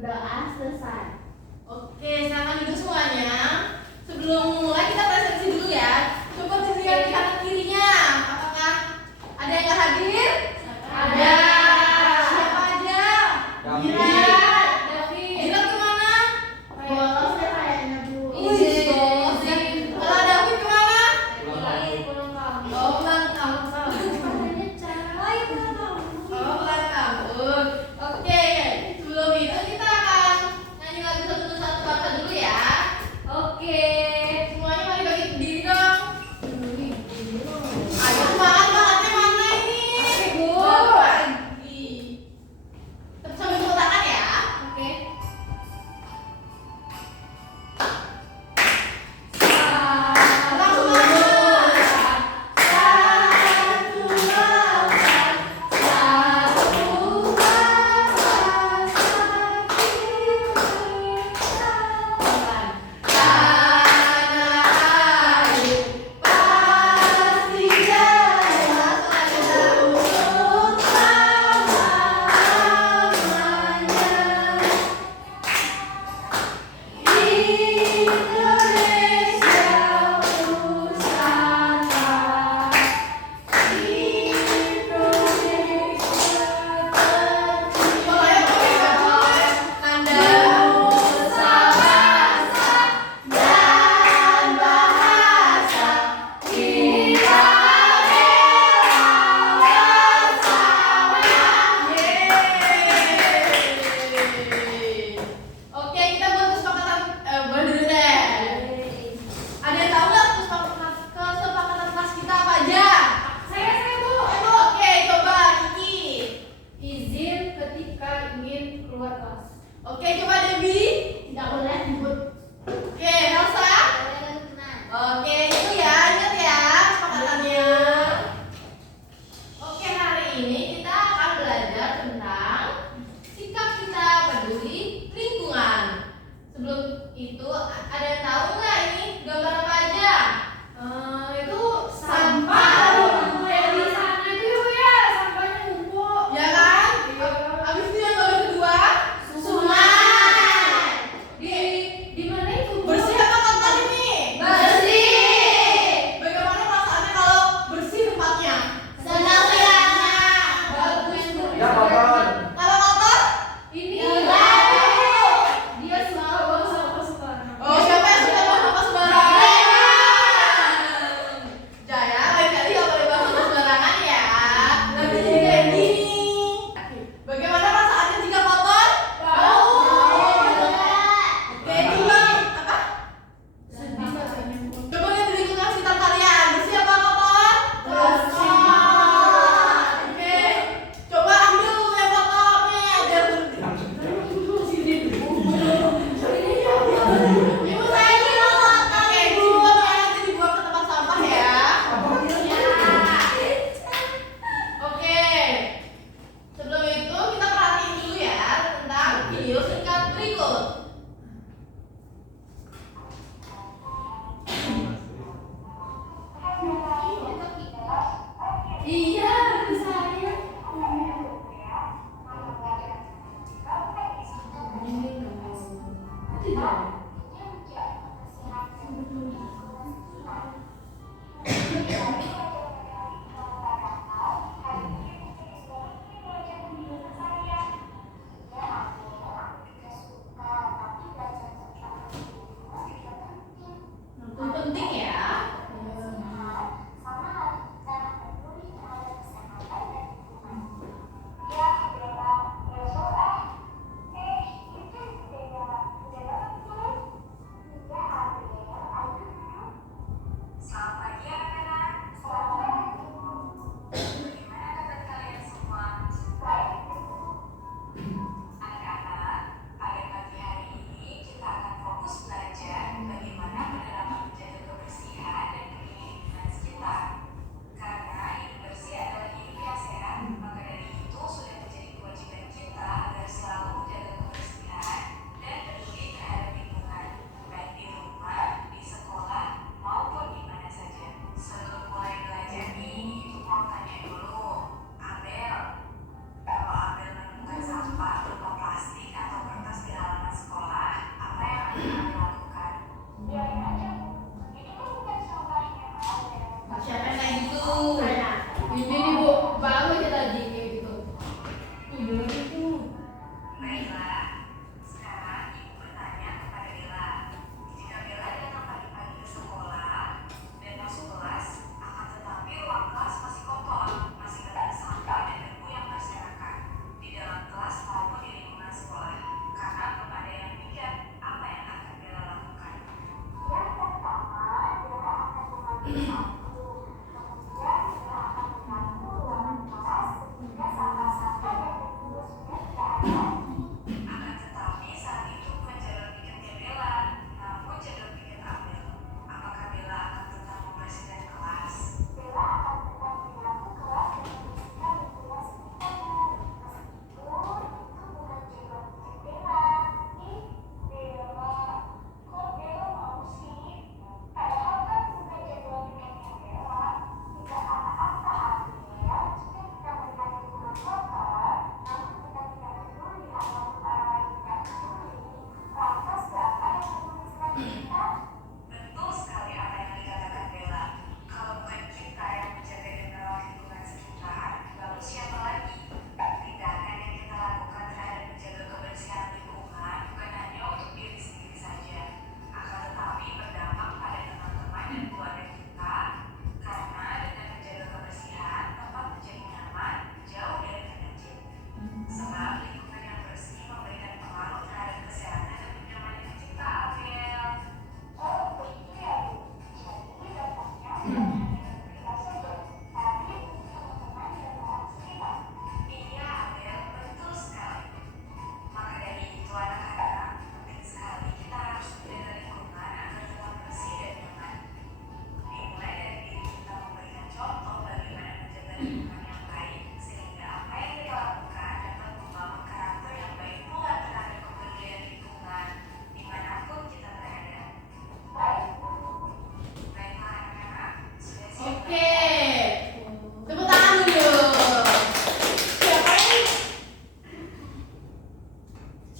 Berdoa selesai. Oke, silakan duduk semuanya. Sebelum mulai kita presentasi dulu ya. Coba dilihat di kanan kirinya. Apakah ada yang nggak hadir? Ada. Siapa aja? Jirat. Jirat kemana? Bolos ya kayaknya Bu. Izin. Kalau David kemana? Pulang kampung. Oh, pulang kampung. Katanya cara. Oh, pulang kampung. Oke, sebelum itu kita akan nyanyi lagu satu bangsa dulu ya. Oke. Semuanya mari bagi diri dong. Ayo semangatnya mana ini? Oke, Bu. Pagi. Tetap sambil tepuk tangan ya. Oke. Langsung semangat. Tanah air pasti jaya, untuk selama-lamanya. Indonesia Pusaka, Indonesia Nanda Nusa Bangsa dan bahasa kita bela bersama. Oke, kita buat kesepakatan berdiri deh. Ada yang tahu nggak kesepakatan kelas kita apa aja? Saya Bu. Oke, coba Kiki. Izin ketika ingin keluar kelas. Oke, coba Debbie. Tidak boleh ribut. Oke, Elsa. Oke, itu ya, ingat ya kesepakatannya. Oke, hari ini kita akan belajar tentang sikap kita peduli lingkungan. Sebelum itu, ada yang tahu nggak ini gambar apa aja? Itu sampah. Kayak di sana itu ya, sampahnya numpuk. Ya kan? Abis itu yang gambar kedua, sungai. Di mana itu? Bu? Bersih apa kotor ini? Bersih. Bagaimana perasaannya kalau bersih tempatnya? Senang lihatnya. Bagus Bu. Ya, Bapak. Kalau kotor? Ini dia suka bawa sampah sembarangan. Oh, siapa yang suka buang sampah sembarangan? Jaya, lain kali nggak boleh buang sampah sembarangan ya. Nanti jadi kayak gini. Bagaimana perasaannya jika kotor? Bau. Oke, coba apa? Sedih rasanya Bu. Coba lihat di lingkungan sekitar kalian. Bersih apa kotor? Bersih. Oke, coba ambil yang kotornya biar berhenti. Ibu saya ini kotor. Oke, semuanya nanti dibuang ke tempat sampah ya. Oke. Sebelum itu kita perhatiin dulu ya tentang video singkat berikut. Iya, saya. Tidak. Itu penting ya. Anak-anak, pada pagi hari ini kita akan fokus belajar bagaimana penerapan menjaga kebersihan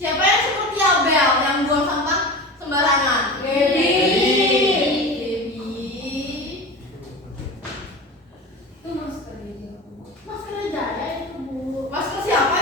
Siapa yang seperti Abel yang buang sampah sembarangan? Debbie. Debbie. Itu masker dia. Masker Jaya itu, Bu. Masker siapa?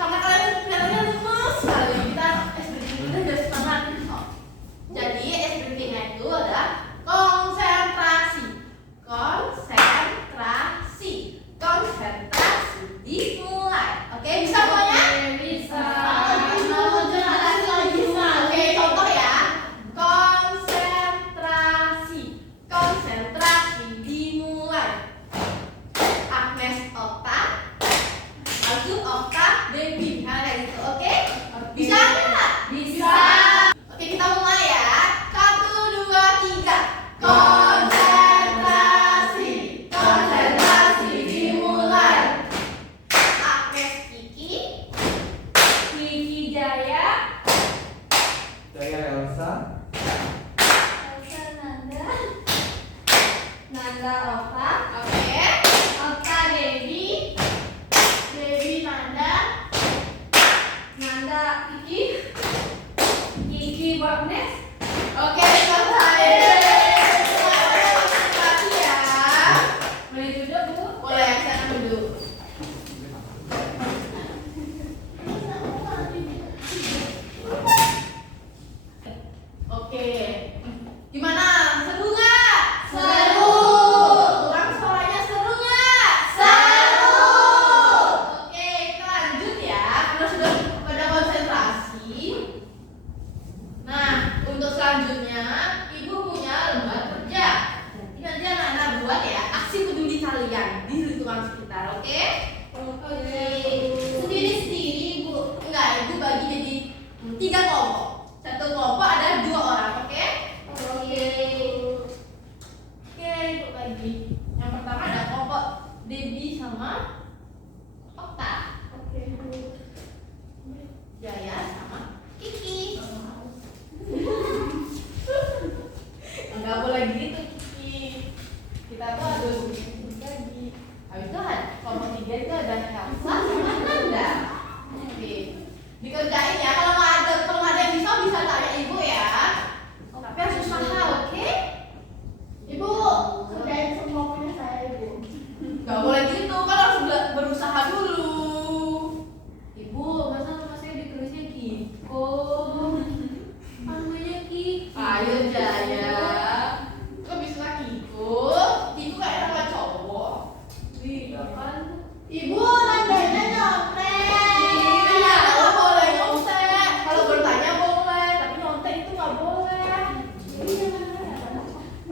Karena kalian dan Elsa sama Nanda. Oke. Dikerjain ya. Kalau nggak ada yang bisa tanya ibu ya. Tapi harus usaha, oke? Ibu Kerjain semua punya saya ibu. nggak boleh gitu, kan harus berusaha dulu. Ibu, masa nama saya ditulisnya Kiko? Namanya Kiki. Ayo Jaya. Kok bisa Kiko? Kiko kayak nama cowok. Iya kan? Ibu nandanya nyontek. Iya, nggak boleh nyontek. Kalau bertanya boleh, tapi nyontek itu nggak boleh.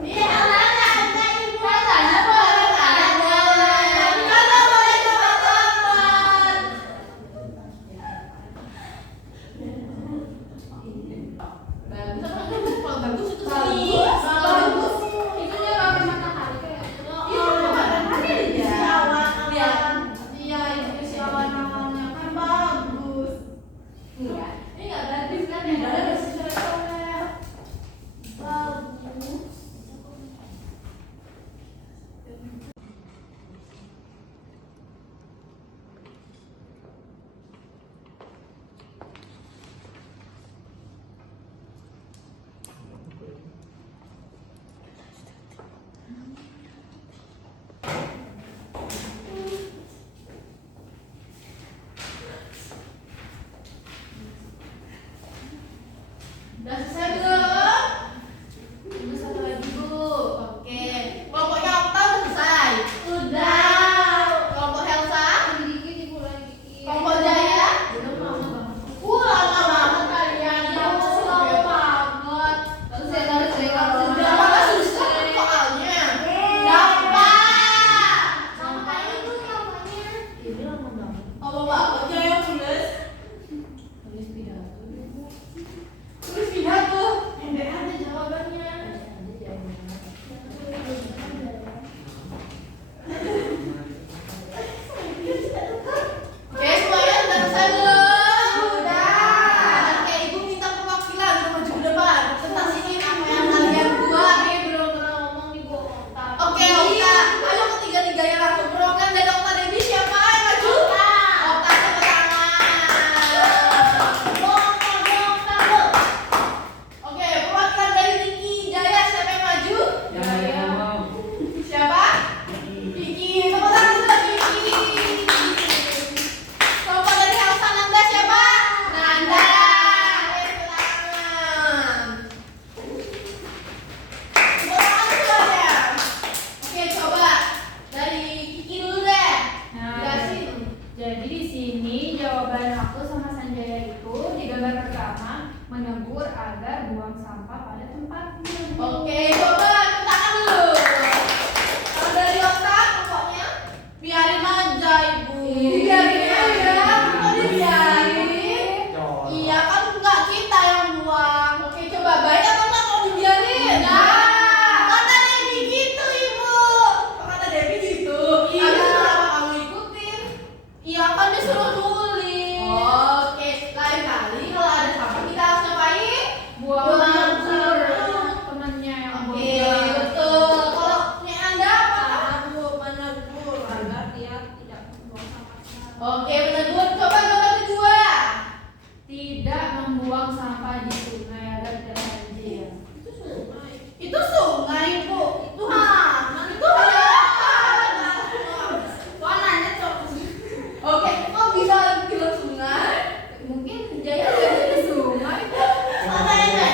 Iya, nanda ibu. Tanya boleh, tanya boleh. Nggak boleh teman-teman. Bagus, kalau bagus itu sih. Bagus. Itu dia pakai matahari kayak gitu. Iya, matahari aja. Siawan. Iya, itu siawan-siawannya kan bagus. Enggak. Ini nggak bagus kan ya? Ada bersih-bersih. Bagus. Udah selesai belum? Ibu satu lagi, Bu. Oke. Kelompoknya Okta udah selesai. Udah. Kelompok Helsa, Lagi dikit, Ibu, lagi dikit. kelompok Jaya. Udah lama banget. Lama banget kalian. Ya, masih lama banget. Terus kalau Udah mana susah soalnya. Dapat. Sama kayak itu namanya. Ini lama banget. Apa banget Jaya tulis? Tulis pidato. Tulis pidato. Pendek aja jawabannya. Ada jawabannya. Oke, semuanya sudah selesai belum? Sudah. Oke, ibu minta perwakilan untuk maju ke depan. Presentasiin apa yang kalian buat. Ini belum pernah ngomong nih, Bu. Oke, Okta. Ayo ketiga-tiganya langsung. Perwakilan dari Okta Devi siapa yang maju? Okta, tepuk tangan. Oke, perwakilan dari Niki Jaya siapa yang maju? Siapa? Kiki. Tepuk tangan sudah Kiki. Kelompok dari Elsa Nanda siapa? Nanda. Tepuk tangan. Tepuk tangan semuanya. Oke, coba dari Kiki dulu deh. Nah, Jelasin. jadi di sini jawaban aku sama Sanjaya itu di gambar pertama menegur agar buang sampah pada tempatnya. Oke, coba tepuk tangan dulu. Kalau dari Okta, pokoknya biarin aja ibu. Biarin aja. Kok dibiarin? Iya kan nggak kita yang buang. Oke, coba baik atau nggak mau dibiarin? Kata Devi gitu ibu. Kata Devi gitu. Iya. Habis kenapa kamu ikutin? Iya kan disuruh nulis. Oke, lain kali kalau ada sampah kita harus ngapain? Buang Buang sampah. Temannya yang Oke, buang. betul. Kalau punya Anda apa? Menegur agar dia tidak membuang sampahnya. Oke, menegur. Coba nomor kedua. Tidak membuang sampah di sungai agar tidak banjir. Itu sungai, Bu. Itu halaman. Itu halaman. Kok nanya coba. Oke, kok bisa bilang sungai? Mungkin Jaya ada di sungai. Makanya.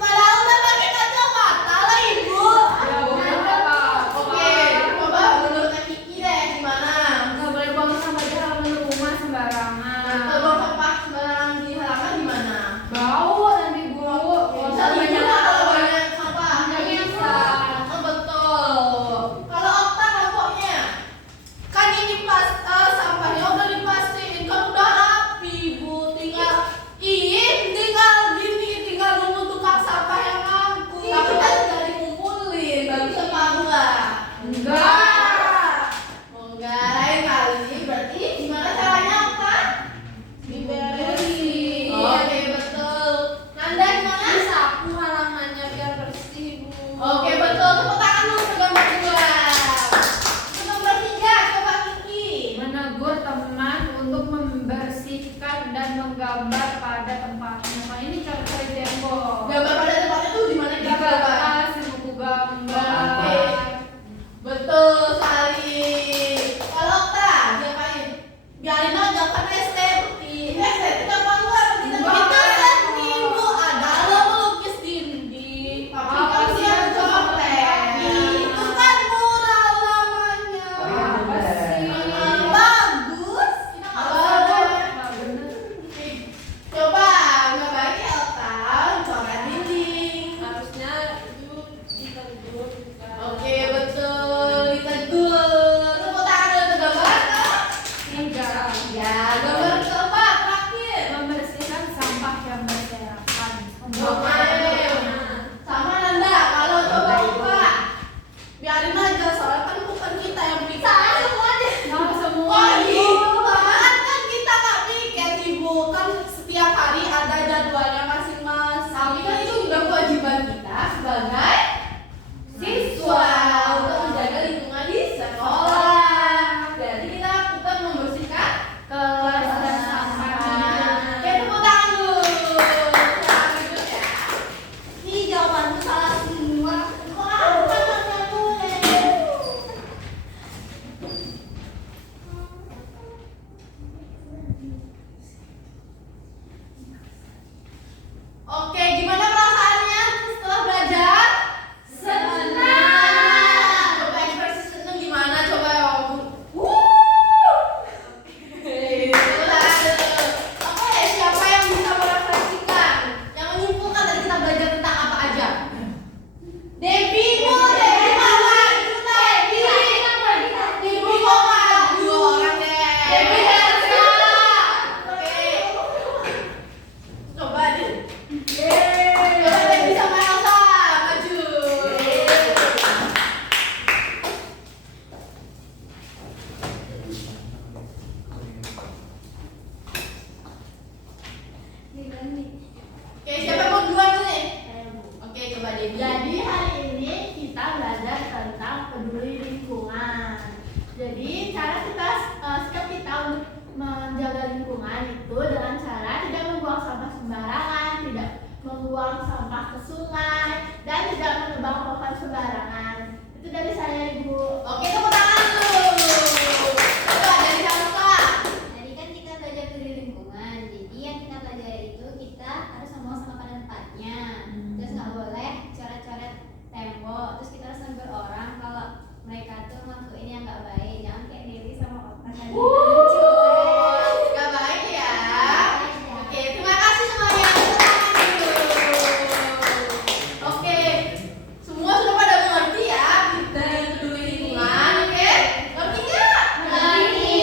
Padahal udah pakai kacamata lah, Ibu. Ya boleh apa? Oke, coba menurut Kiki deh gimana? Nggak boleh buang sampah Biarin aja kan estetik. Estetik apa enggak? Kita sedih Bu. Adalah melukis dinding. Tapi kan siap copet. Itu kan mural namanya. Apa sih? Bagus. Kita nggak boleh. Nggak bener. Coba nggak baik ya Otak. Coret dinding. Harusnya itu ditegur. Oke betul. Ditegur. Tepuk tangan untuk gambar kan? Tiga. Ya gambar keempat terakhir. Membersihkan sampah yang berserakan. Oke. Sama Nanda, kalau coba lupa biarin aja soalnya kan bukan kita yang bikin. Saya semuanya. Nah, semua Wah gitu banget kan kita nggak bikin ibu kan setiap hari ada jadwalnya masing-masing. Tapi kan itu udah kewajiban kita sebagai siswa untuk menjaga lingkungan di sekolah. Jadi kita tetap membersihkan kelas dan sampah. Oke, tepuk tangan dulu. Sekarang lanjut ya. Ini jawabanku salah semua. Wah, tangannya boleh. Oke, gimana perasaannya setelah belajar? Senang. Coba ekspresi senang gimana? Coba ya. Oke, siapa yang bisa merefleksikan? Yang menyimpulkan tadi kita belajar tentang apa aja? Debbie mana? Itu Debbie kok maju orang deh. Debbie Elsa. Oke. Coba deh. Coba Debbie sama Elsa maju. Oke, siapa yang mau duluan dulu nih? Oke, coba Debbie. Jadi hari ini kita belajar tentang peduli lingkungan. Jadi cara kita sikap kita untuk menjaga lingkungan itu dengan cara tidak membuang sampah sembarangan, tidak membuang sampah ke sungai, dan tidak menebang pohon sembarangan. Itu dari saya Ibu. Oke, tepuk tangan dulu. Coba dari siapa Kak? Tadi kan kita belajar peduli lingkungan, jadi yang kita pelajari itu kita harus membuang sampah pada tempatnya. Terus nggak boleh coret-coret tembok. Terus kita harus negur orang kalau mereka tuh ngelakuin yang nggak baik. Jangan kayak Dewi sama Otak tadi. Lucu. Gak baik ya. Oke, terima kasih semuanya. Tepuk tangan dulu. Oke, semua sudah pada mengerti ya dari peduli lingkungan. Oke, ngerti nggak? Ngerti.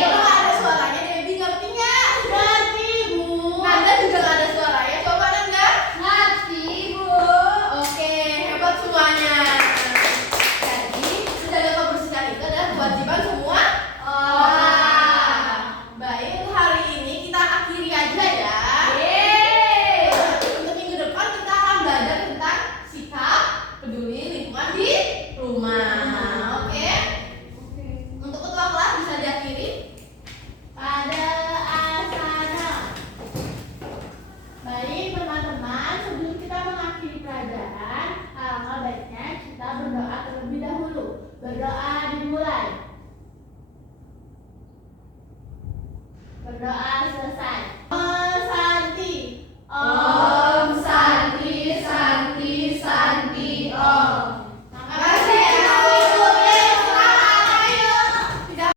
Kalau nggak ada suaranya, Debbie ngerti nggak? Ngerti Bu. Nanda juga nggak ada suaranya. Coba Nanda. Ngerti Bu. Oke, hebat semuanya. Jadi, menjaga kebersihan itu adalah kewajiban semua orang. Baik, untuk hari ini kita akhiri aja ya. Untuk minggu depan kita akan belajar tentang sikap peduli lingkungan di rumah. Oke? Untuk ketua kelas bisa diakhiri. Pada asana. Baik teman-teman, sebelum kita mengakhiri pelajaran, alangkah baiknya kita berdoa terlebih dahulu. Berdoa dimulai. Berdoa selesai.